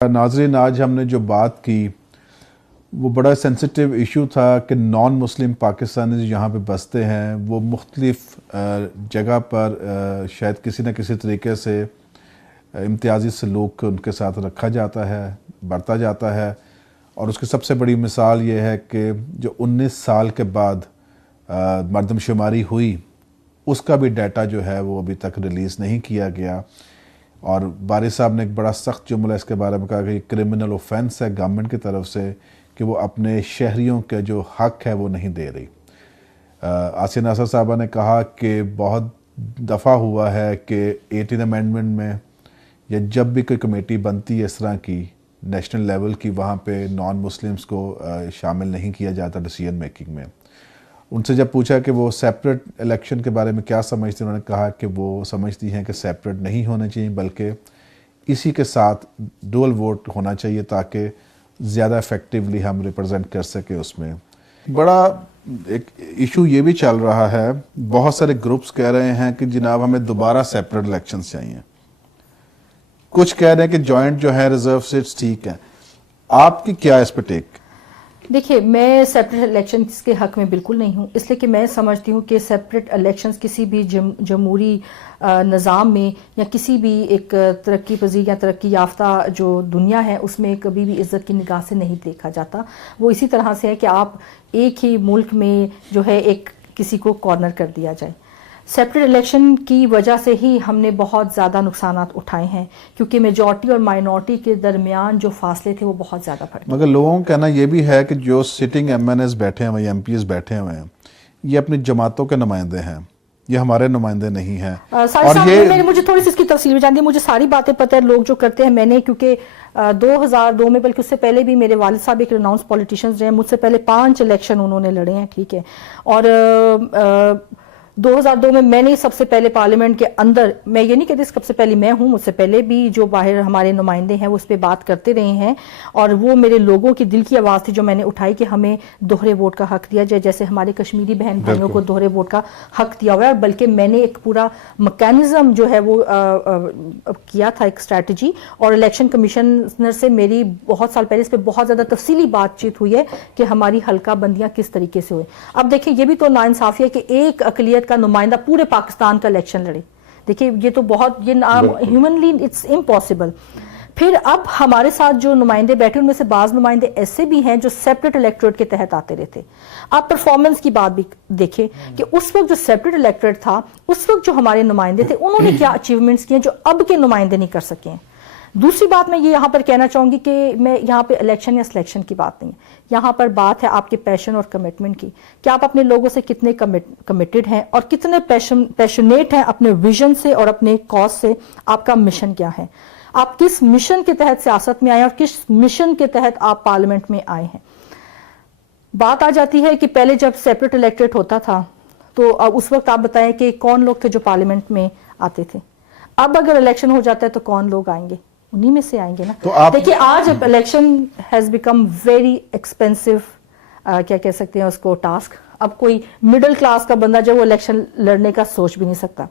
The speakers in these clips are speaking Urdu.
ناظرین، آج ہم نے جو بات کی وہ بڑا سینسٹیو ایشو تھا کہ نان مسلم پاکستانی یہاں پہ بستے ہیں وہ مختلف جگہ پر شاید کسی نہ کسی طریقے سے امتیازی سلوک ان کے ساتھ رکھا جاتا ہے، برتا جاتا ہے. اور اس کی سب سے بڑی مثال یہ ہے کہ جو 19 سال کے بعد مردم شماری ہوئی اس کا بھی ڈیٹا جو ہے وہ ابھی تک ریلیز نہیں کیا گیا. اور باری صاحب نے ایک بڑا سخت جملہ اس کے بارے میں کہا کہ یہ کرمنل اوفینس ہے گورنمنٹ کی طرف سے کہ وہ اپنے شہریوں کے جو حق ہے وہ نہیں دے رہی. آسیہ ناصر صاحبہ نے کہا کہ بہت دفعہ ہوا ہے کہ 18 امینڈمنٹ میں یا جب بھی کوئی کمیٹی بنتی ہے اس طرح کی نیشنل لیول کی، وہاں پہ نان مسلمز کو شامل نہیں کیا جاتا ڈیسیژن میکنگ میں. ان سے جب پوچھا کہ وہ سیپریٹ الیکشن کے بارے میں کیا سمجھتے ہیں، انہوں نے کہا کہ وہ سمجھتی ہیں کہ سیپریٹ نہیں ہونے چاہیے بلکہ اسی کے ساتھ ڈول ووٹ ہونا چاہیے تاکہ زیادہ افیکٹولی ہم ریپرزینٹ کر سکیں. اس میں بڑا ایک ایشو یہ بھی چل رہا ہے، بہت سارے گروپس کہہ رہے ہیں کہ جناب ہمیں دوبارہ سیپریٹ الیکشنز چاہیے. کچھ کہہ رہے ہیں کہ جوائنٹ جو ہے ریزرو سیٹس ٹھیک ہیں. آپ کی کیا اس پہ ٹیک؟ دیکھیے، میں سیپریٹ الیکشنز کے حق میں بالکل نہیں ہوں، اس لیے کہ میں سمجھتی ہوں کہ سیپریٹ الیکشنز کسی بھی جمہوری نظام میں یا کسی بھی ایک ترقی پذیر یا ترقی یافتہ جو دنیا ہے اس میں کبھی بھی عزت کی نگاہ سے نہیں دیکھا جاتا. وہ اسی طرح سے ہے کہ آپ ایک ہی ملک میں جو ہے ایک کسی کو کارنر کر دیا جائے. سیپریٹ الیکشن کی وجہ سے ہی ہم نے بہت زیادہ نقصانات اٹھائے ہیں کیونکہ میجورٹی اور مائنورٹی کے درمیان جو فاصلے تھے وہ بہت زیادہ فرق. مگر لوگوں کا کہنا یہ بھی ہے کہ جو سٹنگ ایم این ایز بیٹھے ہوئے ہیں، ایم پی ایز بیٹھے ہوئے ہیں، یہ اپنی جماعتوں کے نمائندے ہیں، یہ ہمارے نمائندے نہیں ہیں. اور یہ مجھے تھوڑی سی اس کی تفصیل بھی جانتی ہے، مجھے ساری باتیں پتہ ہے لوگ جو کرتے ہیں. میں نے کیونکہ 2002 میں بلکہ اس سے پہلے بھی میرے والد صاحب ایک ریناؤنس پولیٹیشینز رہے ہیں، مجھ سے پہلے 5 الیکشن انہوں نے لڑے ہیں، ٹھیک ہے. اور 2002 میں نے سب سے پہلے پارلیمنٹ کے اندر، میں یہ نہیں کہتی سب سے پہلے میں ہوں، مجھ سے پہلے بھی جو باہر ہمارے نمائندے ہیں وہ اس پہ بات کرتے رہے ہیں اور وہ میرے لوگوں کی دل کی آواز تھی جو میں نے اٹھائی کہ ہمیں دوہرے ووٹ کا حق دیا جائے، جیسے ہمارے کشمیری بہن بھائیوں کو دوہرے ووٹ کا حق دیا ہوا ہے. بلکہ میں نے ایک پورا میکینزم جو ہے وہ کیا تھا، ایک اسٹریٹجی، اور الیکشن کمیشنر سے میری بہت سال پہلے اس پہ بہت زیادہ تفصیلی بات چیت ہوئی ہے کہ ہماری حلقہ بندیاں کس طریقے سے ہوئے. اب دیکھیں یہ بھی تو ناانصافی ہے کہ ایک اقلیت کا نمائندہ پورے پاکستان کا الیکشن لڑے. دیکھیں یہ تو بہت ہیومنلی اٹس امپاسبل. پھر اب ہمارے ساتھ جو نمائندے بیٹھے ان میں سے بعض نمائندے ایسے بھی ہیں جو سیپریٹ الیکٹوریٹ کے تحت آتے رہتے. آپ پرفارمنس کی بات بھی دیکھیں کہ اس وقت جو سیپریٹ الیکٹوریٹ تھا اس وقت جو ہمارے نمائندے تھے انہوں نے کیا اچیومنٹس کیے جو اب کے نمائندے نہیں کر سکے ہیں. دوسری بات میں یہ یہاں پر کہنا چاہوں گی کہ میں یہاں پہ الیکشن یا سلیکشن کی بات نہیں ہے، یہاں پر بات ہے آپ کے پیشن اور کمٹمنٹ کی کہ آپ اپنے لوگوں سے کتنے کمیٹڈ ہیں اور کتنے پیشنیٹ ہیں اپنے ویژن سے اور اپنے کاز سے. آپ کا مشن کیا ہے، آپ کس مشن کے تحت سیاست میں آئے اور کس مشن کے تحت آپ پارلیمنٹ میں آئے ہیں. بات آ جاتی ہے کہ پہلے جب سیپریٹ الیکٹریٹ ہوتا تھا تو اس وقت آپ بتائیں کہ کون لوگ تھے جو پارلیمنٹ میں آتے تھے. اب اگر الیکشن ہو جاتا ہے تو کون لوگ آئیں گے؟ انہی میں سے آئیں گے نا. دیکھیے آج election has become very expensive, کیا کہہ سکتے ہیں اس کو، ٹاسک. اب کوئی مڈل کلاس کا بندہ جو وہ الیکشن لڑنے کا سوچ بھی نہیں سکتا.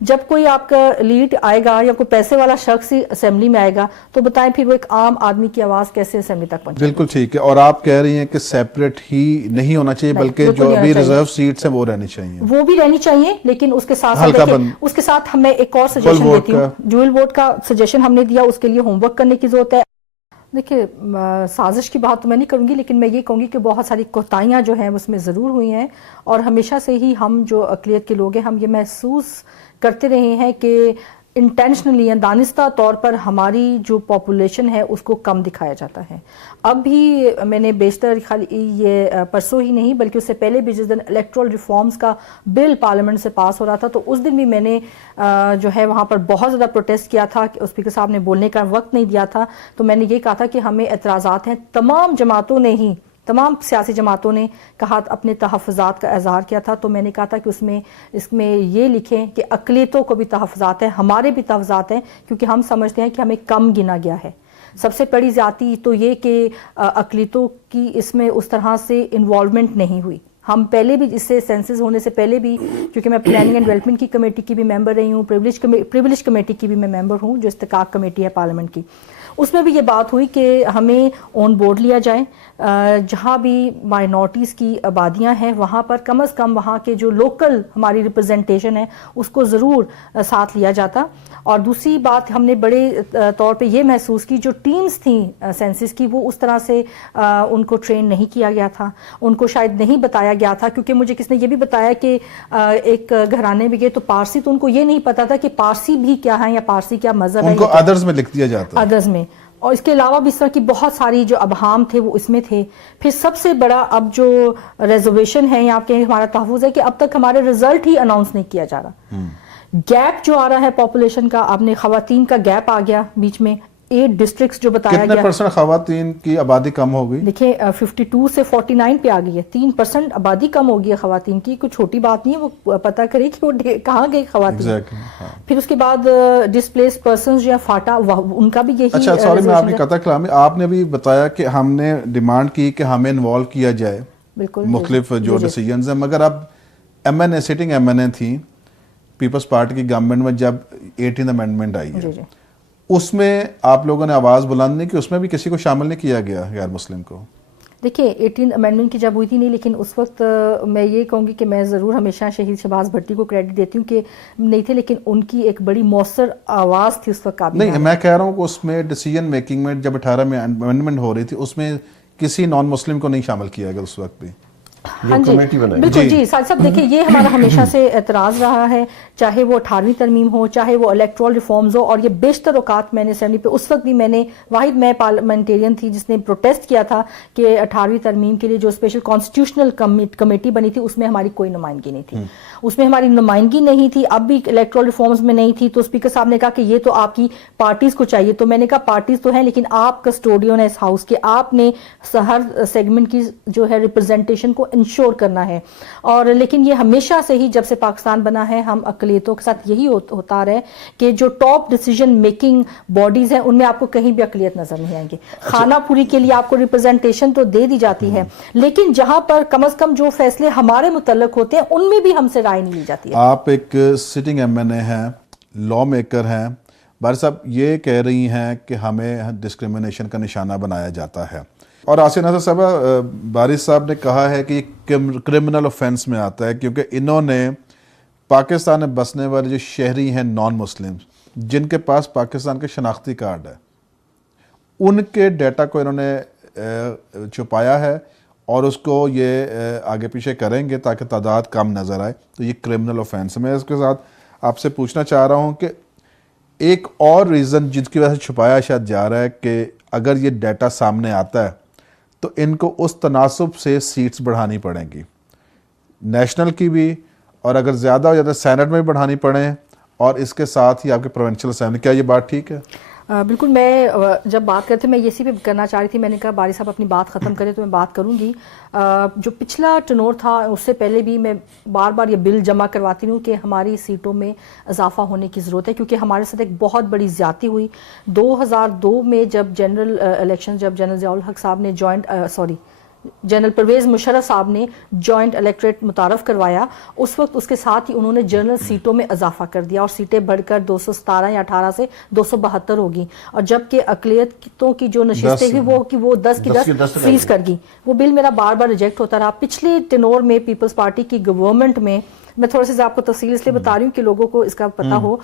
جب کوئی آپ کا لیڈ آئے گا یا کوئی پیسے والا شخص ہی اسمبلی میں آئے گا تو بتائیں پھر وہ ایک عام آدمی کی آواز کیسے اسمبلی تک پہنچے؟ بالکل ٹھیک ہے. اور آپ کہہ رہی ہیں کہ سیپریٹ ہی نہیں ہونا چاہیے بلکہ جو ابھی ریزرو سیٹس ہیں وہ رہنی چاہیے. وہ بھی رہنی چاہیے لیکن اس کے ساتھ ہمیں ایک اور سجیشن دیتی ہوں. ڈیول ووٹ کا سجیشن ہم نے دیا، اس کے لیے ہوم ورک کرنے کی ضرورت ہے. دیکھیے سازش کی بات تو میں نہیں کروں گی لیکن میں یہ کہوں گی کہ بہت ساری کوتاہیاں جو ہیں اس میں ضرور ہوئی ہیں اور ہمیشہ سے ہی ہم جو اقلیت کے لوگ ہیں ہم یہ محسوس کرتے رہے ہیں کہ انٹینشنلی یا دانستہ طور پر ہماری جو پاپولیشن ہے اس کو کم دکھایا جاتا ہے. اب بھی میں نے بیشتر یہ پرسوں ہی نہیں بلکہ اس سے پہلے بھی جس دن الیکٹرل ریفارمز کا بل پارلیمنٹ سے پاس ہو رہا تھا تو اس دن بھی میں نے جو ہے وہاں پر بہت زیادہ پروٹیسٹ کیا تھا کہ اسپیکر صاحب نے بولنے کا وقت نہیں دیا تھا. تو میں نے یہ کہا تھا کہ ہمیں اعتراضات ہیں، تمام جماعتوں نے ہی، تمام سیاسی جماعتوں نے کہا اپنے تحفظات کا اظہار کیا تھا. تو میں نے کہا تھا کہ اس میں یہ لکھیں کہ اقلیتوں کو بھی تحفظات ہیں، ہمارے بھی تحفظات ہیں کیونکہ ہم سمجھتے ہیں کہ ہمیں کم گنا گیا ہے. سب سے بڑی زیادتی تو یہ کہ اقلیتوں کی اس میں اس طرح سے انوالومنٹ نہیں ہوئی. ہم پہلے بھی اس سے سینسز ہونے سے پہلے بھی، کیونکہ میں پلاننگ اینڈ ڈیولپمنٹ کی کمیٹی کی بھی ممبر رہی ہوں، پریویلیج کمیٹی کی بھی میں ممبر ہوں جو استحقاق کمیٹی ہے پارلیمنٹ کی، اس میں بھی یہ بات ہوئی کہ ہمیں آن بورڈ لیا جائے, جہاں بھی مائنورٹیز کی آبادیاں ہیں وہاں پر کم از کم وہاں کے جو لوکل ہماری ریپرزنٹیشن ہے اس کو ضرور ساتھ لیا جاتا. اور دوسری بات ہم نے بڑے طور پہ یہ محسوس کی, جو ٹیمز تھیں سینسس کی وہ اس طرح سے ان کو ٹرین نہیں کیا گیا تھا, ان کو شاید نہیں بتایا گیا تھا, کیونکہ مجھے کس نے یہ بھی بتایا کہ ایک گھرانے میں گئے تو پارسی, تو ان کو یہ نہیں پتا تھا کہ پارسی بھی کیا ہے یا پارسی کیا مذہب ہے, ان کو ادرز میں لکھ دیا جاتا ہے, ادرز میں. اور اس کے علاوہ بھی اس طرح کی بہت ساری جو ابہام تھے وہ اس میں تھے. پھر سب سے بڑا اب جو ریزرویشن ہے یا آپ کہیں ہمارا تحفظ ہے کہ اب تک ہمارے رزلٹ ہی اناؤنس نہیں کیا جا رہا. گیپ جو آ رہا ہے پاپولیشن کا, آپ نے خواتین کا گیپ آ گیا بیچ میں, 8 ڈسٹرکٹس جو بتایا گیا. کتنے پرسنٹ خواتین کی آبادی کم ہو گئی؟ دیکھیں 52 سے 49 پہ آ گئی ہے, 3% آبادی کم ہو گئی ہے خواتین کی. کوئی چھوٹی بات نہیں ہے, وہ پتہ کرے کہ وہ کہاں گئی خواتین. پھر اس کے بعد ڈسپلیس پرسنز جو ہے فاٹا, ان کا بھی یہی. اچھا سوری میں آپ کی قطع کلامی, آپ نے بھی بتایا کہ ہم نے ڈیمانڈ کی کہ ہمیں انوالو کیا جائے بالکل مختلف جو ڈیسیجنز ہیں, مگر اب ایم این اے سٹنگ ایم این اے تھی پیپلز پارٹی کی گورنمنٹ میں جب 18 امینڈمنٹ آئی ہے, اس میں آپ لوگوں نے آواز بلند نہیں کی, اس میں بھی کسی کو شامل نہیں کیا گیا غیر مسلم کو. دیکھیں 18 امینڈمنٹ کی جب ہوئی تھی نہیں, لیکن اس وقت میں یہ کہوں گی کہ میں ضرور ہمیشہ شہید شہباز بھٹی کو کریڈٹ دیتی ہوں کہ نہیں تھے, لیکن ان کی ایک بڑی مؤثر آواز تھی اس وقت کابینہ نہیں, میں کہہ رہا ہوں کہ اس میں ڈیسیجن میکنگ میں جب 18 میں امینڈمنٹ ہو رہی تھی اس میں کسی نان مسلم کو نہیں شامل کیا گیا اس وقت بھی. ہاں جی بالکل جی ساتھ صاحب, دیکھیں یہ ہمارا ہمیشہ سے اعتراض رہا ہے, چاہے وہ 18ویں ترمیم ہو, چاہے وہ الیکٹرول ریفارمز ہو. اور یہ بیشتر اوقات میں نے اسمبلی پہ اس وقت بھی میں پارلیمنٹیرین تھی جس نے پروٹیسٹ کیا تھا کہ 18ویں ترمیم کے لیے جو اسپیشل کانسٹیٹیوشنل کمیٹی بنی تھی اس میں ہماری کوئی نمائندگی نہیں تھی, اس میں ہماری نمائندگی نہیں تھی. اب بھی الیکٹرول ریفارمز میں نہیں تھی, تو اسپیکر صاحب نے کہا کہ یہ تو آپ کی پارٹیز کو چاہیے. تو میں نے کہا پارٹیز تو ہیں لیکن آپ کسٹوڈین ہیں اس ہاؤس کے, آپ نے ہر سیگمنٹ کی جو ہے ریپرزنٹیشن کو انشور کرنا ہے. اور لیکن یہ ہمیشہ سے ہی جب سے پاکستان بنا ہے ہم اقلیتوں کے ساتھ یہی ہوتا رہا ہے کہ جو ٹاپ ڈیسیجن میکنگ باڈیز ہیں ان میں آپ کو کہیں بھی اقلیت نظر نہیں آئیں گے. خانہ پوری کے لیے آپ کو ریپرزنٹیشن تو دے دی جاتی ہے, لیکن جہاں پر کم از کم جو فیصلے ہمارے متعلق ہوتے ہیں ان میں بھی ہم سے رائے نہیں لی جاتی ہے. آپ ایک سٹنگ ایم این اے ہیں, لا میکر ہیں, بار صاحب یہ کہہ رہی ہیں کہ ہمیں ڈسکریمنیشن کا نشانہ بنایا جاتا ہے, اور آصف ناصر صاحب بارش صاحب نے کہا ہے کہ یہ کرمنل آفینس میں آتا ہے کیونکہ انہوں نے پاکستان میں بسنے والے جو شہری ہیں نان مسلم جن کے پاس پاکستان کے شناختی کارڈ ہے, ان کے ڈیٹا کو انہوں نے چھپایا ہے اور اس کو یہ آگے پیچھے کریں گے تاکہ تعداد کم نظر آئے. تو یہ کرمنل آفینس ہے. میں اس کے ساتھ آپ سے پوچھنا چاہ رہا ہوں کہ ایک اور ریزن جس کی وجہ سے چھپایا شاید جا رہا ہے کہ اگر یہ ڈیٹا سامنے آتا ہے تو ان کو اس تناسب سے سیٹس بڑھانی پڑیں گی, نیشنل کی بھی, اور اگر زیادہ ہو جاتا ہے سینٹ میں بھی بڑھانی پڑیں, اور اس کے ساتھ ہی آپ کے پروونشل اسمبلی. کیا یہ بات ٹھیک ہے؟ بالکل. میں جب بات کرتے میں اسی پہ کرنا چاہ رہی تھی, میں نے کہا باری صاحب اپنی بات ختم کرے تو میں بات کروں گی. جو پچھلا ٹنور تھا اس سے پہلے بھی میں بار بار یہ بل جمع کرواتی ہوں کہ ہماری سیٹوں میں اضافہ ہونے کی ضرورت ہے, کیونکہ ہمارے ساتھ ایک بہت بڑی زیادتی ہوئی 2002 میں جب جنرل الیکشن, جب جنرل ضیاء الحق صاحب نے جنرل پرویز مشرف صاحب نے جوائنٹ الیکٹریٹ متعارف کروایا, اس وقت اس کے ساتھ ہی انہوں نے جنرل سیٹوں میں اضافہ کر دیا اور سیٹیں بڑھ کر 217 یا 18 سے 272 ہوگی, اور جبکہ اقلیتوں کی جو نشستیں ہوئی وہ 10 کی 10 فریز کر گئی. وہ بل میرا بار بار ریجیکٹ ہوتا رہا. پچھلے ٹنور میں پیپلز پارٹی کی گورنمنٹ میں, میں تھوڑا سے آپ کو تفصیل اس لیے بتا رہی ہوں کہ لوگوں کو اس کا پتہ ہو,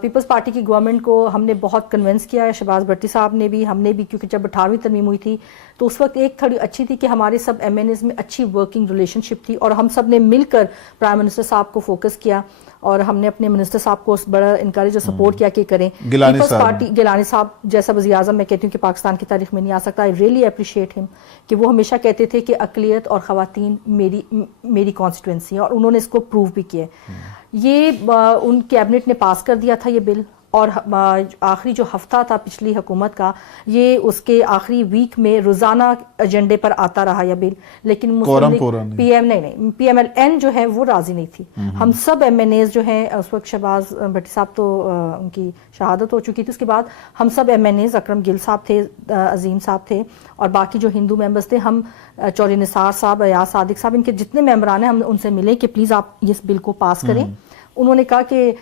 پیپلز پارٹی کی گورنمنٹ کو ہم نے بہت کنونس کیا ہے, شہباز بھٹی صاحب نے بھی, ہم نے بھی, کیونکہ جب 18ویں ترمیم ہوئی تھی تو اس وقت ایک تھوڑی اچھی تھی کہ ہمارے سب ایم این ایز میں اچھی ورکنگ ریلیشن شپ تھی, اور ہم سب نے مل کر پرائم منسٹر صاحب کو فوکس کیا, اور ہم نے اپنے منسٹر صاحب کو بڑا انکریج اور سپورٹ کیا کہ کریں. پیپلز پارٹی گیلانی صاحب جیسا وزیر اعظم میں کہتی ہوں کہ پاکستان کی تاریخ میں نہیں آ سکتا. آئی ریئلی اپریشیٹ ہم کہ وہ ہمیشہ کہتے تھے کہ اقلیت اور خواتین میری کانسٹیٹوئنسی ہے, اور انہوں نے اس کو پروو بھی کیا. یہ ان کیبنٹ نے پاس کر دیا تھا یہ بل, اور آخری جو ہفتہ تھا پچھلی حکومت کا, یہ اس کے آخری ویک میں روزانہ ایجنڈے پر آتا رہا یہ بل, لیکن مسلم پی ایم ایل این جو ہے وہ راضی نہیں تھی. ہم سب ایم این ایز جو ہیں, اس وقت شہباز بھٹی صاحب تو ان کی شہادت ہو چکی تھی, اس کے بعد ہم سب ایم این ایز, اکرم گل صاحب تھے, عظیم صاحب تھے, اور باقی جو ہندو ممبرس تھے, ہم چوری نثار صاحب, ایاز صادق صاحب, ان کے جتنے ممبران ہیں ہم ان سے ملے کہ پلیز آپ اس بل کو پاس کریں. انہوں نے کہا کہ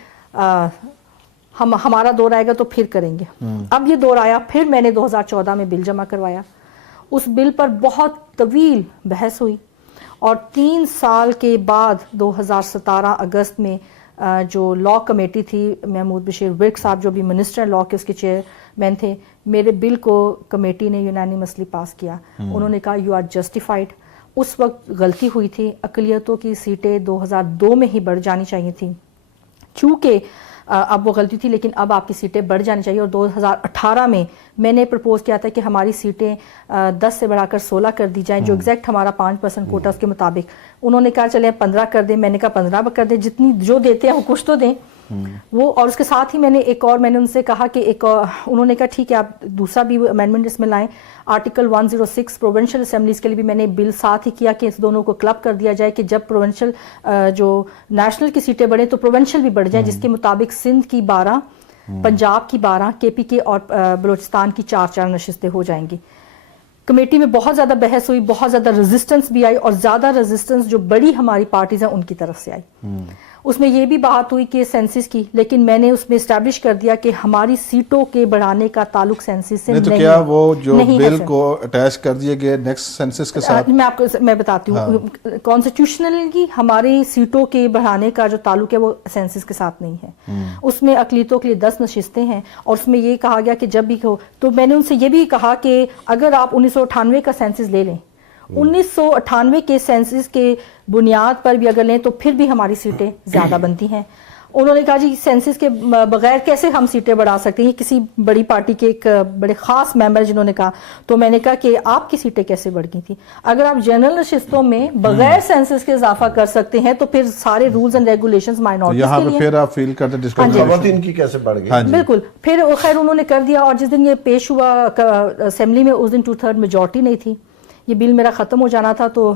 ہمارا دور آئے گا تو پھر کریں گے. اب یہ دور آیا, پھر میں نے 2014 میں بل جمع کروایا. اس بل پر بہت طویل بحث ہوئی اور 3 سال کے بعد 2017 اگست میں جو لا کمیٹی تھی, محمود بشیر ورک صاحب جو بھی منسٹر لا کے اس کے چیئرمین تھے, میرے بل کو کمیٹی نے یونانیمسلی پاس کیا. انہوں نے کہا یو آر جسٹیفائڈ. اس وقت غلطی ہوئی تھی, اقلیتوں کی سیٹیں 2002 میں ہی بڑھ جانی چاہیے تھیں, چونکہ اب وہ غلطی تھی, لیکن اب آپ کی سیٹیں بڑھ جانی چاہیے. اور 2018 میں نے پرپوز کیا تھا کہ ہماری سیٹیں 10 سے بڑھا کر 16 کر دی جائیں, جو ایگزیکٹ ہمارا 5% کوٹا اس کے مطابق. انہوں نے کہا چلیں 15 کر دیں, میں نے کہا 15 کر دیں, جتنی جو دیتے ہیں وہ کچھ تو دیں وہ. اور اس کے ساتھ ہی میں نے میں نے ان سے کہا کہ انہوں نے کہا ٹھیک ہے آپ دوسرا بھی امینڈمنٹ اس میں لائیں. آرٹیکل 106 پروونشل اسمبلیز کے لیے بھی میں نے بل ساتھ ہی کیا کہ اس دونوں کو کلب کر دیا جائے کہ جب پروونشل جو نیشنل کی سیٹیں بڑھیں تو پروونشل بھی بڑھ جائیں, جس کے مطابق سندھ کی 12, پنجاب کی 12, کے پی کے اور بلوچستان کی 4 نشستیں ہو جائیں گی. کمیٹی میں بہت زیادہ بحث ہوئی, بہت زیادہ ریزسٹنس بھی آئی, اور زیادہ ریزسٹنس جو بڑی ہماری پارٹیز ہیں ان کی طرف سے آئی. اس میں یہ بھی بات ہوئی کہ سینسس کی, لیکن میں نے اس میں اسٹیبلش کر دیا کہ ہماری سیٹوں کے بڑھانے کا تعلق سینسس سے نہیں. تو کیا وہ جو بل کو اٹیچ کر دیے گئے نیکسٹ سینسس کے ساتھ؟ میں بتاتی ہوں. کانسٹیٹیوشنلی ہماری سیٹوں کے بڑھانے کا جو تعلق ہے وہ سینسس کے ساتھ نہیں ہے. اس میں اقلیتوں کے لیے 10 نشستیں ہیں, اور اس میں یہ کہا گیا کہ جب بھی ہو, تو میں نے ان سے یہ بھی کہا کہ اگر آپ 1998 کا سینسس لے لیں, 1998 کے سینسس کے بنیاد پر بھی اگر لیں تو پھر بھی ہماری سیٹیں زیادہ بنتی ہیں. انہوں نے کہا جی سینسس کے بغیر کیسے ہم سیٹیں بڑھا سکتے ہیں, کسی بڑی پارٹی کے ایک بڑے خاص ممبر جنہوں نے کہا. تو میں نے کہا کہ آپ کی سیٹیں کیسے بڑھ گئی تھیں؟ اگر آپ جنرل نشستوں میں بغیر سینسس کے اضافہ کر سکتے ہیں تو پھر سارے رولز اینڈ ریگولیشنز مائنورٹیز کے لیے. پھر آپ فیل کرتے خواتین کی کیسے بڑھ گئی؟ بالکل. پھر خیر انہوں نے کر دیا, اور جس دن یہ پیش ہوا اسمبلی میں اس دن 2/3 میجورٹی نہیں تھی. یہ بل میرا ختم ہو جانا تھا, تو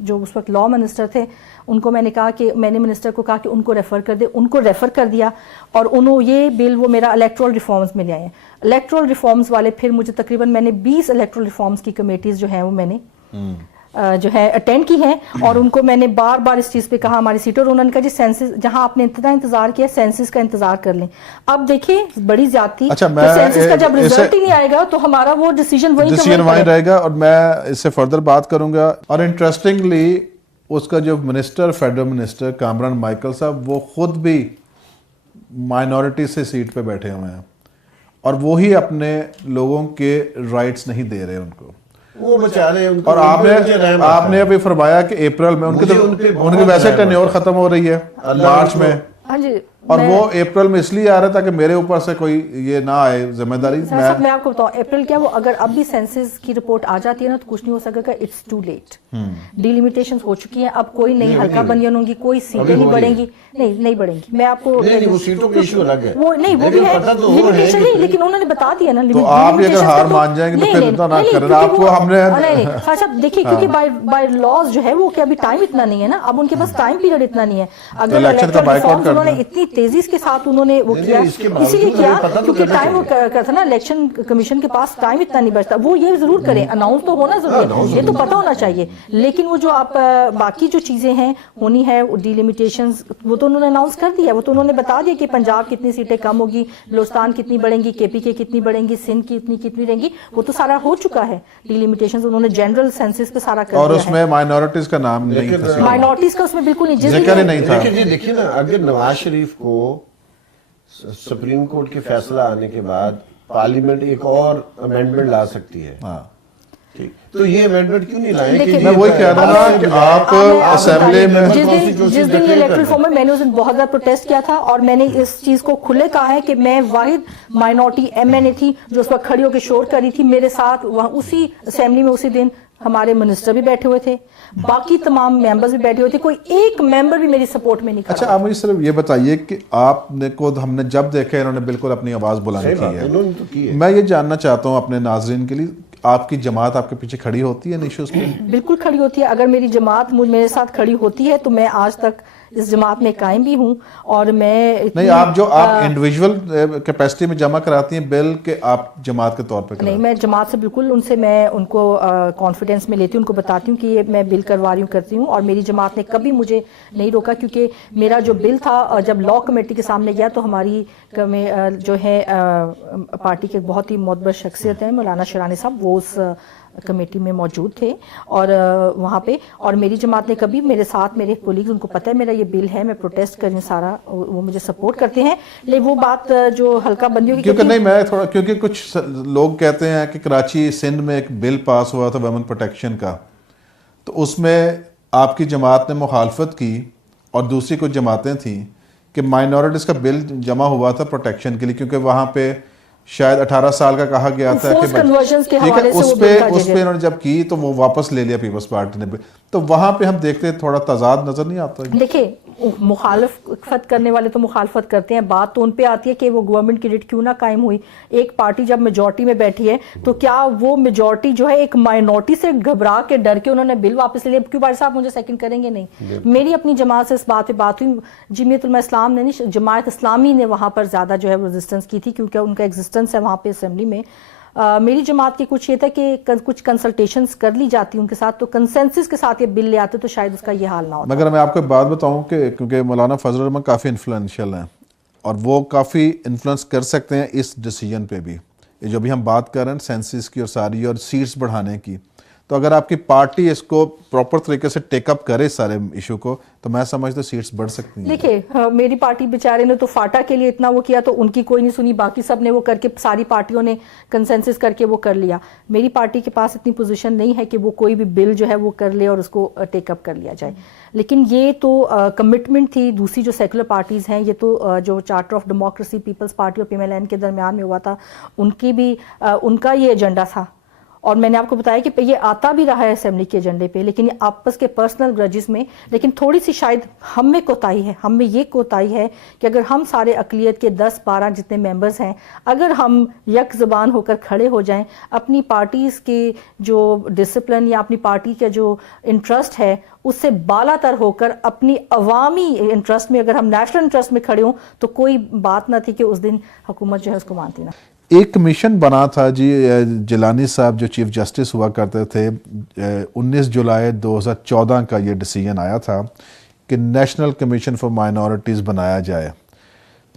جو اس وقت لا منسٹر تھے ان کو میں نے کہا کہ میں نے منسٹر کو کہا کہ ان کو ریفر کر دے. ان کو ریفر کر دیا, اور انہوں یہ بل وہ میرا الیکٹرل ریفارمز میں لے آئے. الیکٹرل ریفارمز والے پھر مجھے تقریباً میں نے 20 الیکٹرل ریفارمز کی کمیٹیز جو ہیں وہ میں نے جو ہے اٹینڈ کی ہیں, اور ان کو میں نے بار بار اس چیز پہ کہا ہماری سیٹوں, اور انہوں نے کہا جی سینسس جہاں آپ نے اتنا انتظار کیا سینسس کا انتظار کر لیں. اب دیکھیں بڑی زیادتی, سینسس کا جب رزلٹ ہی نہیں آئے گا تو ہمارا وہ ڈیسیژن وہی رہے گا. اور میں اس سے فردر بات کروں گا. اور انٹرسٹنگلی اس کا جو minister, federal minister Kamran Michael صاحب, وہ خود بھی مائنورٹی سے سیٹ پہ بیٹھے ہوئے ہیں, اور وہی اپنے لوگوں کے رائٹس نہیں دے رہے ان کو. وہ بیچارے, اور آپ نے ابھی فرمایا کہ اپریل میں ان کی ویسے ٹینیور ختم ہو رہی ہے مارچ میں, اور وہ اپریل میں اس لیے آ رہا تھا کہ میرے اوپر سے کوئی یہ نہ آئے ذمہ داری. میں آپ کو بتاؤں اپریل کیا, وہ اگر اب بھی سینسس کی رپورٹ آ جاتی ہے نا تو کچھ نہیں ہو سکے گا. It's too late. ڈیلیمیٹیشنز ہو چکی ہیں, اب کوئی نئی حلقہ بندیاں ہوں گی, کوئی سیٹیں نہیں بڑھیں گی, نہیں بڑھیں گی. میں آپ کو وہ سیٹوں کا ایشو الگ ہے, وہ نہیں وہ بھی ہے لمیٹیشن نہیں, لیکن انہوں نے بتا دیا نا. تو آپ اگر ہار مان جائیں گے تو پھر نہ کریں. آپ کو ہم نے اچھا دیکھیے کیونکہ بائی لاز جو ہے وہ کہ ابھی ٹائم اتنا نہیں ہے نا, اب ان کے پاس ٹائم پیریڈ اتنا نہیں ہے. اگر الیکٹرل ریفارمز انہوں نے اتنی تیزی کے ساتھ انہوں نے وہ کیا, اسی لیے کیا کیونکہ ٹائم وہ کرتا نا, الیکشن کمیشن کے پاس ٹائم اتنا نہیں بچتا. وہ یہ ضرور کریں, اناؤنس تو ہونا ضروری ہے, یہ تو پتہ ہونا چاہیے, لیکن وہ جو آپ باقی جو چیزیں ہیں ہونی ہے ڈیلیمیٹیشنز, وہ تو انہوں نے اناؤنس کر دیا. وہ تو انہوں نے بتا دیا کہ پنجاب کتنی سیٹیں کم ہوگی, بلوچستان کتنی بڑھیں گی, کے پی کے کتنی بڑھیں گی, سندھ کی کتنی رہیں گی. وہ تو سارا ہو چکا ہے ڈیلیمیٹیشنز, انہوں نے جنرل سینسس پہ سارا کر دیا ہے. اور اس میں مائنورٹیز کا نام نہیں تھا, مائنورٹیز کا اس میں بالکل نہیں ذکر نہیں تھا. دیکھیے نا, اگر نواز شریف کو سپریم کورٹ کے فیصلہ آنے کے بعد پارلیمنٹ ایک اور امینڈمنٹ لا سکتی ہے, تو یہ امینڈمنٹ کیوں نہیں لائے؟ میں وہی کہہ رہا ہوں کہ آپ اسمبلی میں جس دن یہ الیکٹرل ریفارم میں نے اس دن بہت زیادہ پروٹیسٹ کیا تھا, اور میں نے اس چیز کو کھلے کہا ہے کہ میں واحد مائنورٹی ایم این اے تھی جو اس وقت کھڑی ہو کے شور کر رہی تھی. میرے ساتھ وہاں اسی اسمبلی میں اسی دن ہمارے منسٹر بھی بیٹھے ہوئے تھے, باقی تمام ممبرز بھی بیٹھے ہوئے تھے, کوئی ایک ممبر بھی میری سپورٹ میں نہیں کھڑا. اچھا آپ مجھے صرف یہ بتائیے کہ آپ نے کو ہم نے جب دیکھا انہوں نے بالکل اپنی آواز بلند کی ہے. میں یہ جاننا چاہتا ہوں اپنے ناظرین کے لیے, آپ کی جماعت آپ کے پیچھے کھڑی ہوتی ہے ان ایشوز پہ؟ بالکل کھڑی ہوتی ہے. اگر میری جماعت میرے ساتھ کھڑی ہوتی ہے تو میں آج تک اس جماعت میں قائم بھی ہوں. اور میں نہیں، آپ جو آپ انڈیویجول کیپیسٹی میں جمع کراتی ہیں بل کہ آپ جماعت کے طور پہ نہیں، میں جماعت سے بالکل میں ان کو کانفیڈنس میں لیتی ہوں، ان کو بتاتی ہوں کہ یہ میں بل کروا رہی ہوں کرتی ہوں. اور میری جماعت نے کبھی مجھے نہیں روکا، کیونکہ میرا جو بل تھا جب لا کمیٹی کے سامنے گیا تو ہماری جو ہے پارٹی کے بہت ہی معتبر شخصیت ہیں مولانا شرانی صاحب، وہ اس کمیٹی میں موجود تھے اور وہاں پہ. اور میری جماعت نے کبھی میرے ساتھ، میرے کولیگز، ان کو پتہ ہے میرا یہ بل ہے، میں پروٹیسٹ کر رہی ہوں سارا، وہ مجھے سپورٹ کرتے ہیں. لیکن وہ بات جو ہلکا بندیوں کی، کیونکہ نہیں میں تھوڑا، کیونکہ کچھ لوگ کہتے ہیں کہ کراچی سندھ میں ایک بل پاس ہوا تھا ویمن پروٹیکشن کا، تو اس میں آپ کی جماعت نے مخالفت کی اور دوسری کچھ جماعتیں تھیں کہ مائنورٹیز کا بل جمع ہوا تھا پروٹیکشن کے لیے، کیونکہ وہاں پہ شاید 18 سال کا کہا گیا تھا کہ اس پہ انہوں نے جب کی تو وہ واپس لے لیا پیپلز پارٹی نے. تو وہاں پہ ہم دیکھتے تھوڑا تضاد نظر نہیں آتا؟ دیکھیں، مخالفت کرنے والے تو مخالفت کرتے ہیں، بات تو ان پہ آتی ہے کہ وہ گورنمنٹ کی ریٹ کیوں نہ قائم ہوئی. ایک پارٹی جب میجورٹی میں بیٹھی ہے تو کیا وہ میجورٹی جو ہے ایک مائنورٹی سے گھبرا کے ڈر کے انہوں نے بل واپس لے لیا؟ کیوں بھائی صاحب مجھے سیکنڈ کریں گے؟ نہیں. میری اپنی جماعت سے اس بات پہ بات ہوئی، جمعیت علماء اسلام نے نہیں، جماعت اسلامی نے وہاں پر زیادہ جو ہے ریزسٹنس کی تھی، کیونکہ ان کا ایگزسٹنس ہے وہاں پہ اسمبلی میں. میری جماعت کی کچھ یہ تھا کہ کچھ کنسلٹیشنز کر لی جاتی ان کے ساتھ، تو کنسنسس کے ساتھ یہ بل لے آتے تو شاید اس کا یہ حال نہ ہوتا. مگر میں آپ کو ایک بات بتاؤں کہ کیونکہ مولانا فضل الرحمان کافی انفلوئنشیل ہیں اور وہ کافی انفلوئنس کر سکتے ہیں اس ڈیسیجن پہ بھی، یہ جو بھی ہم بات کر رہے ہیں سینسس کی اور ساری اور سیٹس بڑھانے کی. تو اگر آپ کی پارٹی اس کو پراپر طریقے سے ٹیک اپ کرے سارے ایشو کو، تو میں سمجھتا ہوں سیٹس بڑھ سکتی ہیں. دیکھیں، میری پارٹی بیچارے نے تو فاٹا کے لیے اتنا وہ کیا تو ان کی کوئی نہیں سنی، باقی سب نے وہ کر کے، ساری پارٹیوں نے کنسنسس کر کے وہ کر لیا. میری پارٹی کے پاس اتنی پوزیشن نہیں ہے کہ وہ کوئی بھی بل جو ہے وہ کر لے اور اس کو ٹیک اپ کر لیا جائے. لیکن یہ تو کمٹمنٹ تھی دوسری جو سیکولر پارٹیز ہیں، یہ تو جو charter of democracy peoples party اور PMLN کے درمیان میں ہوا تھا، ان کی بھی ان کا یہ ایجنڈا تھا. اور میں نے آپ کو بتایا کہ یہ آتا بھی رہا ہے اسمبلی کے ایجنڈے پہ، لیکن یہ آپس کے پرسنل گرجز میں. لیکن تھوڑی سی شاید ہم میں کوتاہی ہے، ہم میں یہ کوتاہی ہے کہ اگر ہم سارے اقلیت کے 10-12 جتنے ممبرز ہیں، اگر ہم یک زبان ہو کر کھڑے ہو جائیں، اپنی پارٹیز کے جو ڈسپلن یا اپنی پارٹی کا جو انٹرسٹ ہے اس سے بالا تر ہو کر اپنی عوامی انٹرسٹ میں، اگر ہم نیشنل انٹرسٹ میں کھڑے ہوں، تو کوئی بات نہ تھی کہ اس دن حکومت جو ہے اس کو مانتی نہ. ایک کمیشن بنا تھا جی، جیلانی صاحب جو چیف جسٹس ہوا کرتے تھے، 19 جولائی 2014 کا یہ ڈیسیجن آیا تھا کہ نیشنل کمیشن فار مائنورٹیز بنایا جائے.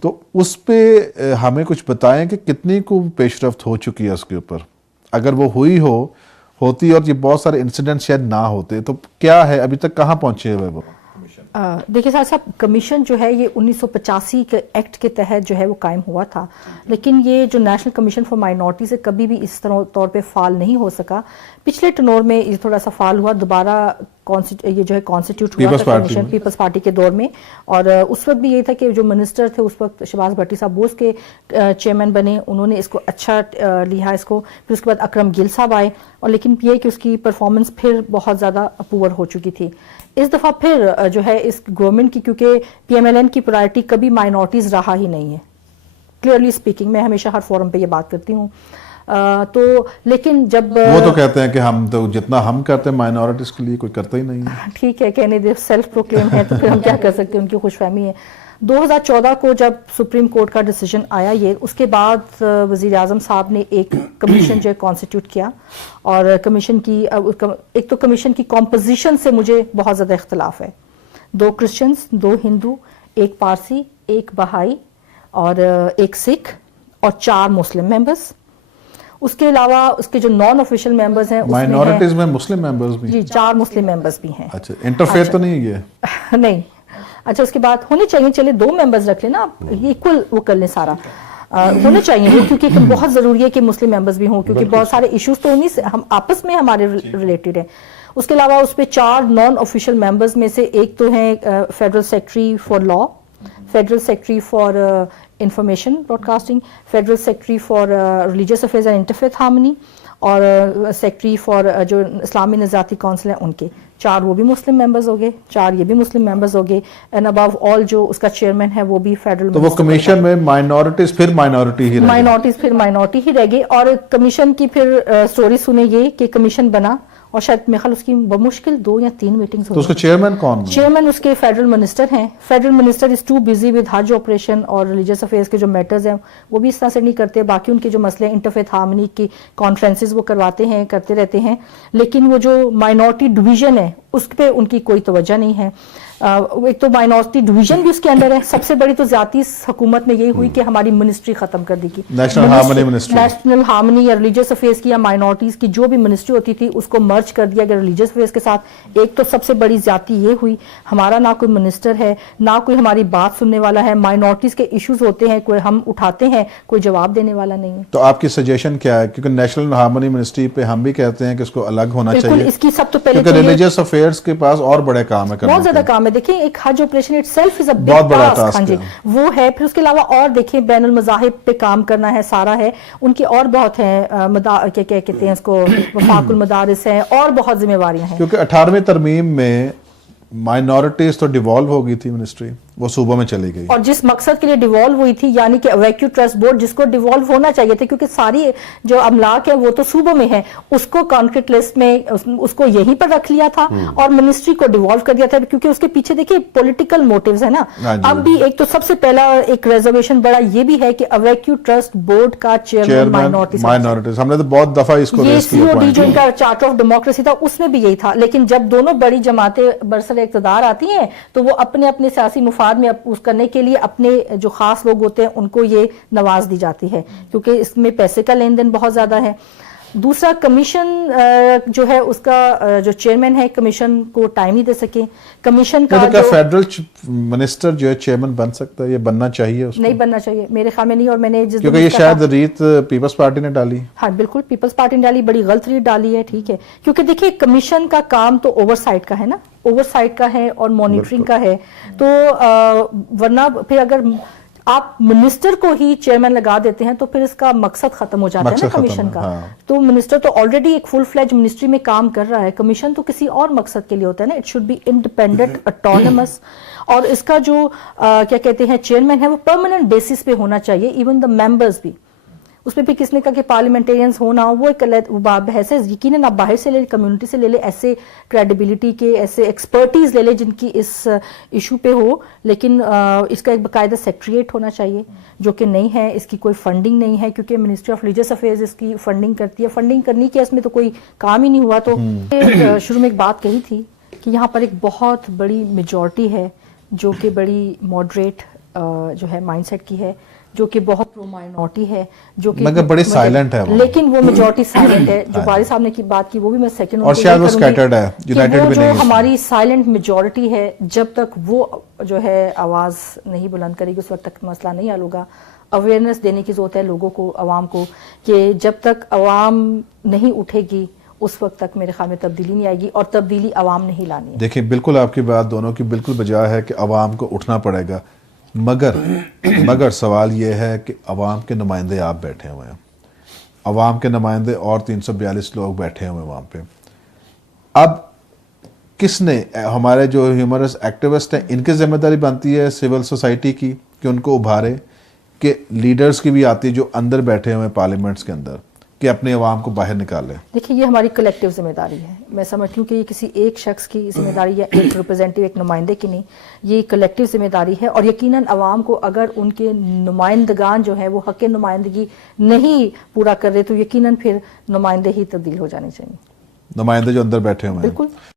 تو اس پہ ہمیں کچھ بتائیں کہ کتنی کو پیش رفت ہو چکی ہے اس کے اوپر، اگر وہ ہوتی اور یہ بہت سارے انسیڈنٹ شاید نہ ہوتے، تو کیا ہے ابھی تک کہاں پہنچے ہوئے وہ؟ دیکھیے صاحب، کمیشن جو ہے یہ 1985 کے ایکٹ کے تحت جو ہے وہ قائم ہوا تھا، لیکن یہ جو نیشنل کمیشن فار مائنورٹیز ہے کبھی بھی اس طور پہ فعال نہیں ہو سکا. پچھلے ٹنور میں یہ تھوڑا سا فعال ہوا، دوبارہ یہ جو ہے کانسٹیٹیوٹ ہوا تھا کمیشن پیپلز پارٹی کے دور میں. اور اس وقت بھی یہ تھا کہ جو منسٹر تھے اس وقت شہباز بھٹی صاحب، وہ اس کے چیئرمین بنے، انہوں نے اس کو اچھا لیا اس کو. پھر اس کے بعد اکرم گل صاحب آئے، اور لیکن یہ کہ اس کی پرفارمنس پھر بہت زیادہ پور ہو چکی تھی. اس دفعہ پھر جو ہے اس گورنمنٹ کی، کیونکہ PMLN کی پرائرٹی کبھی مائنورٹیز رہا ہی نہیں ہے، کلیئرلی اسپیکنگ، میں ہمیشہ ہر فورم پہ یہ بات کرتی ہوں. تو لیکن جب وہ تو کہتے ہیں کہ ہم تو جتنا ہم کرتے ہیں مائنورٹیز کے لیے کوئی کرتا ہی نہیں ہے. ٹھیک ہے، کہنے دے، سیلف پروکلیم ہے تو پھر ہم کیا کر سکتے ہیں، ان کی خوش فہمی ہے. 2014 کو جب سپریم کورٹ کا ڈیسیجن آیا یہ، اس کے بعد وزیر اعظم صاحب نے ایک کمیشن جو ہے کانسٹیٹیوٹ کیا. اور کمیشن کی ایک تو کمیشن کی کمپوزیشن سے مجھے بہت زیادہ اختلاف ہے. 2 کرسچنز، 2 ہندو، 1 پارسی، 1 بہائی اور 1 سکھ اور 4 مسلم ممبرز. اس کے علاوہ اس کے جو نان آفیشیل ممبرز ہیں، مائنورٹیز میں مسلم ممبرز بھی؟ جی، 4 مسلم ممبرز بھی ہیں. اچھا، انٹرفیئر تو نہیں ہے یہ؟ نہیں. اچھا، اس کے بعد ہونے چاہیے، چلے 2 ممبرز رکھ لیں نا آپ، ایکول وہ کر لیں سارا، ہونے چاہیے وہ، کیونکہ بہت ضروری ہے کہ مسلم ممبرز بھی ہوں، کیونکہ بہت سارے ایشوز تو انہیں سے ہم آپس میں ہمارے ریلیٹڈ ہیں. اس کے علاوہ اس پہ 4 نان آفیشیل ممبرز میں سے ایک تو ہیں federal secretary for law, federal secretary for information broadcasting, federal secretary for religious affairs and interfaith harmony, اور سیکرٹری فار جو اسلامی نظاتی کونسل ہیں ان کے. 4 وہ بھی مسلم ممبرز ہو گئے، 4 یہ بھی مسلم ممبرز ہو گئے، اینڈ ابو آل جو اس کا چیئرمین ہے وہ بھی فیڈرل. تو وہ کمیشن میں مائنورٹیز پھر مائنورٹی ہی رہ گئی. اور کمیشن کی پھر سٹوری سنے یہ کہ کمیشن بنا اور شاید میرے خیال اس کی بمشکل 2 یا 3 میٹنگز تو اس کا چیئرمین کون ہے؟ چیئرمین اس کے فیڈرل منسٹر ہیں. Federal minister is too busy with Hajj operation اور ریلیجیس افیئرس کے جو میٹرز ہیں وہ بھی اس طرح سے نہیں کرتے. باقی ان کے جو مسئلے انٹرفیتھ ہارمنی کی کانفرنسز وہ کرواتے ہیں, کرتے رہتے ہیں, لیکن وہ جو مائنورٹی ڈویژن ہے اس پہ ان کی کوئی توجہ نہیں ہے. ایک تو مائنورٹی ڈویژن بھی اس کے اندر ہے. سب سے بڑی تو زیادتی اس حکومت میں یہی ہوئی کہ ہماری منسٹری ختم کر دی گئی, نیشنل ہارمنی یا ریلیجیس افیئرس کی یا مائنورٹیز کی جو بھی منسٹری ہوتی تھی اس کو مرج کر دیا گیا ریلیجیس افیئرس کے ساتھ. ایک تو سب سے بڑی زیادتی یہ ہوئی, ہمارا نہ کوئی منسٹر ہے, نہ کوئی ہماری بات سننے والا ہے. مائنورٹیز کے ایشوز ہوتے ہیں, کوئی ہم اٹھاتے ہیں, کوئی جواب دینے والا نہیں ہے. تو آپ کی سجیشن کیا ہے؟ کیونکہ نیشنل ہارمنی منسٹری پہ ہم بھی کہتے ہیں کہ اس کو الگ ہونا چاہیے. اس کی سب تو پہلے کیونکہ ریلیجیس افیئرس کے پاس اور بڑے کام ہے, بہت زیادہ کام ہے. دیکھیں ایک حج operation itself is a big task, ہاں جی وہ ہے. پھر اس کے علاوہ اور دیکھیں بین المذاہب پہ کام کرنا ہے, سارا ہے. ان کی اور بہت ہیں, کیا کہتے ہیں اس کو, وفاق المدارس ہیں, اور بہت ذمہ داریاں ہیں. کیونکہ 18ویں ترمیم میں مائنورٹیز تو ڈیوالو ہو گئی تھی منسٹری, وہ صوبوں میں چلی گئی, اور جس مقصد کے لیے ڈیوالو ہوئی تھی یعنی کہ اویکیو ٹرسٹ بورڈ جس کو ڈیوالو ہونا چاہیے تھا, کیونکہ ساری جو املاک ہے وہ تو صوبوں میں ہے, اس کو کانکریٹ لسٹ میں اس کو یہیں پر رکھ لیا تھا اور منسٹری کو ڈیوالو کر دیا تھا, کیونکہ اس کے پیچھے دیکھیے پولیٹیکل موٹیوز ہے نا. اب بھی ایک تو سب سے پہلا ایک ریزرویشن بڑا یہ بھی ہے کہ اویکیو ٹرسٹ بورڈ کا چیئرمین مائنورٹیز. ہم نے تو بہت دفعہ اس کو ریز کیا, COD جو ان کا چارٹر آف ڈیموکریسی تھا اس میں بھی یہی تھا. لیکن جب دونوں بڑی جماعتیں برسر اقتدار آتی ہیں تو وہ اپنے اپنے سیاسی مفاد میں اس کرنے کے لیے اپنے جو خاص لوگ ہوتے ہیں ان کو یہ نواز دی جاتی ہے, کیونکہ اس میں پیسے کا لین دین بہت زیادہ ہے. دوسرا کمیشن جو ہے اس کا جو چیئرمین ہے کمیشن کو ٹائم نہیں دے سکے. کمیشن کا کیا فیڈرل منسٹر جو ہے چیئرمین بن سکتا ہے, یہ بننا چاہیے اس کو؟ نہیں بننا چاہیے میرے خیال میں نہیں. اور میں نے جس کیونکہ یہ شاید ریت پیپلز پارٹی نے ڈالی. ہاں بالکل پیپلز پارٹی نے ڈالی, بڑی غلط ریت ڈالی ہے, ٹھیک ہے. کیونکہ دیکھیے کمیشن کا کام تو اوور سائٹ کا ہے نا, اوور سائٹ کا ہے اور مانیٹرنگ کا ہے. تو ورنہ پھر اگر آپ منسٹر کو ہی چیئرمین لگا دیتے ہیں تو پھر اس کا مقصد ختم ہو جاتا ہے نا کمیشن کا. تو منسٹر تو آلریڈی ایک فل فلیج منسٹری میں کام کر رہا ہے, کمیشن تو کسی اور مقصد کے لیے ہوتا ہے نا. It should be independent, autonomous. اور اس کا جو کیا کہتے ہیں چیئرمین ہے وہ پرماننٹ بیسس پہ ہونا چاہیے, ایون دا ممبرز بھی. اس میں بھی کس نے کہا کہ پارلیمنٹیرینز ہونا ہو, وہ ایک بحث ہے. یقیناً آپ باہر سے لے لیں, کمیونٹی سے لے لیں, ایسے کریڈیبلٹی کے ایسے ایکسپرٹیز لے لیں جن کی اس ایشو پہ ہو. لیکن اس کا ایک باقاعدہ سیکریٹریٹ ہونا چاہیے جو کہ نہیں ہے. اس کی کوئی فنڈنگ نہیں ہے کیونکہ منسٹری آف ریلیجیس افیئرز اس کی فنڈنگ کرتی ہے. فنڈنگ کرنی کی اس میں تو کوئی کام ہی نہیں ہوا. تو شروع میں ایک بات کہی تھی کہ یہاں پر ایک بہت بڑی میجورٹی ہے جو کہ بڑی ماڈریٹ جو ہے مائنڈ سیٹ کی ہے, جو کہ بہت پرو مائنورٹی ہے, جو کہ مگر بڑی سائلنٹ ہے, لیکن وہ میجورٹی سائلنٹ ہے. جو باری صاحب نے کی بات کی وہ بھی میں سیکنڈ اور شاید وہ سکیٹرڈ ہے, یونائٹڈ بھی نہیں ہے. ہماری سائلنٹ میجورٹی ہے, جب تک وہ جو ہے آواز نہیں بلند کرے گی اس وقت تک مسئلہ نہیں حل ہوگا. اویئرنیس دینے کی ضرورت ہے لوگوں کو, عوام کو, کہ جب تک عوام نہیں اٹھے گی اس وقت تک میرے خیال میں تبدیلی نہیں آئے گی, اور تبدیلی عوام نہیں لانی ہے. دیکھیں بالکل آپ کی بات دونوں کی بالکل بجا ہے کہ عوام کو اٹھنا پڑے گا, مگر سوال یہ ہے کہ عوام کے نمائندے آپ بیٹھے ہوئے ہیں, عوام کے نمائندے اور 342 لوگ بیٹھے ہوئے ہیں وہاں پہ. اب کس نے, ہمارے جو ہیومرس ایکٹیوسٹ ہیں ان کی ذمہ داری بنتی ہے سول سوسائٹی کی کہ ان کو ابھارے, کہ لیڈرز کی بھی آتی جو اندر بیٹھے ہوئے پارلیمنٹس کے اندر, کہ اپنے عوام کو باہر نکالے. دیکھیں یہ ہماری کلیکٹیو ذمہ داری ہے. میں سمجھتی ہوں کہ یہ کسی ایک شخص کی ذمہ داری یا ایک ریپرزینٹیو, ایک نمائندے کی نہیں, یہ کلیکٹیو ذمہ داری ہے. اور یقیناً عوام کو اگر ان کے نمائندگان جو ہیں وہ حق نمائندگی نہیں پورا کر رہے تو یقیناً پھر نمائندے ہی تبدیل ہو جانے چاہیے, نمائندے جو اندر بیٹھے ہوئے ہیں. بالکل.